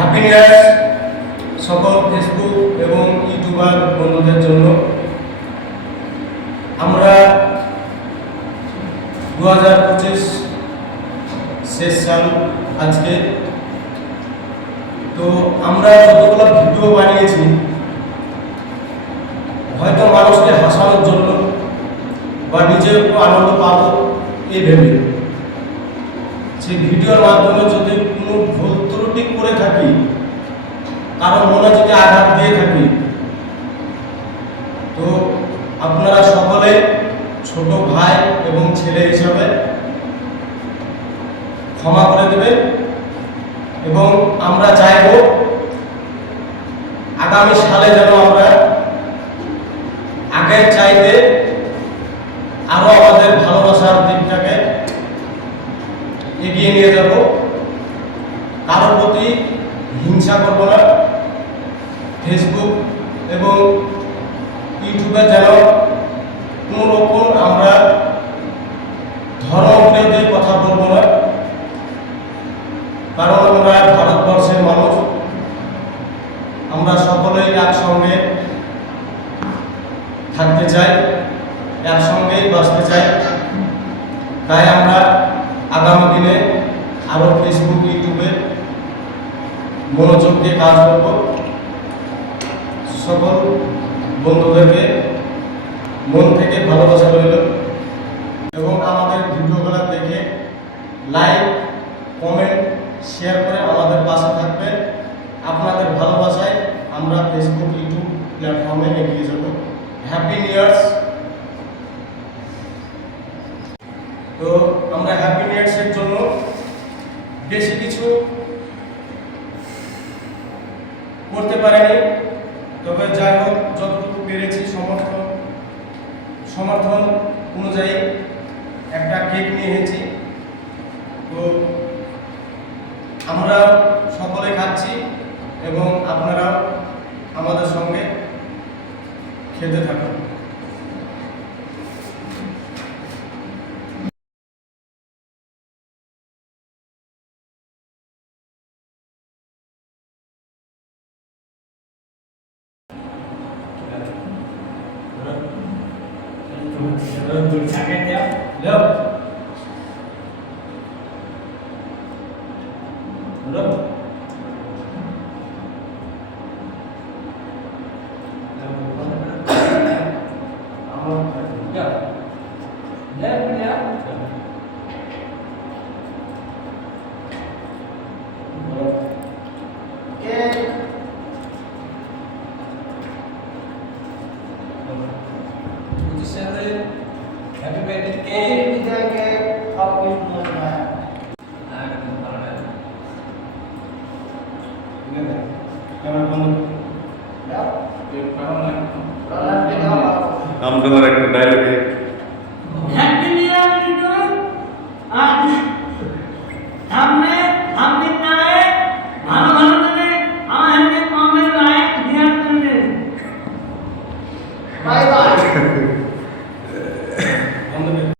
Happy new year সকল Facebook এবং YouTuber বন্ধুদের জন্য। আমরা 2025 শেষ সাল আজকে। তো আমরা যতগুলো ভিডিও বানিয়েছি হয়তো মানুষকে হাসানোর জন্য বা নিজে একটু আনন্দ পাবো এই ভেবে, সেই ভিডিওর মাধ্যমে যদি কোনো ভুল ত্রুটি করে থাকি, কারণ মনে যদি আঘাত দিয়ে থাকি, তো আপনারা সকলে ছোট ভাই এবং ছেলে হিসাবে ক্ষমা করে দেবেন। এবং আমরা চাইব আগামী সালে যেন আমরা আগের চাইতে আরো আমাদের ভালোবাসার দিকটাকে এগিয়ে নিয়ে যাব। কারোর প্রতি হিংসা করব না। ফেসবুক এবং ইউটিউবে যেন কোনো রকম আমরা ধর্মপ্রিয়দের কথা বলবো না, কারণ আমরা ভারতবর্ষের মানুষ, আমরা সকলেই একসঙ্গে থাকতে চাই, একসঙ্গেই বাঁচতে চাই। তাই আমরা আগামী দিনে আরও ফেসবুক ইউটিউবে মনোযোগ দিয়ে কাজ করব। সকল বন্ধুদেরকে মন থেকে ভালোবাসা রইল এবং আমাদের ভিডিওগুলো দেখে লাইক, কমেন্ট, শেয়ার করে আমাদের পাশে থাকবেন। আপনাদের ভালোবাসায় আমরা ফেসবুক ইউটিউব প্ল্যাটফর্মে এগিয়ে যাব। Happy new years. তো আমরা হ্যাপি নিউ ইয়ার্সের জন্য বেশি কিছু করতে পারিনি, তবে যাই হোক যতটুকু পেরেছি সমর্থন অনুযায়ী একটা কেক নিয়ে এসেছি। তো আমরা সকলে খাচ্ছি এবং আপনারা আমাদের সঙ্গে খেতে থাকুন। Happy birthday cake. Happy birthday. हम तो एक डायलॉग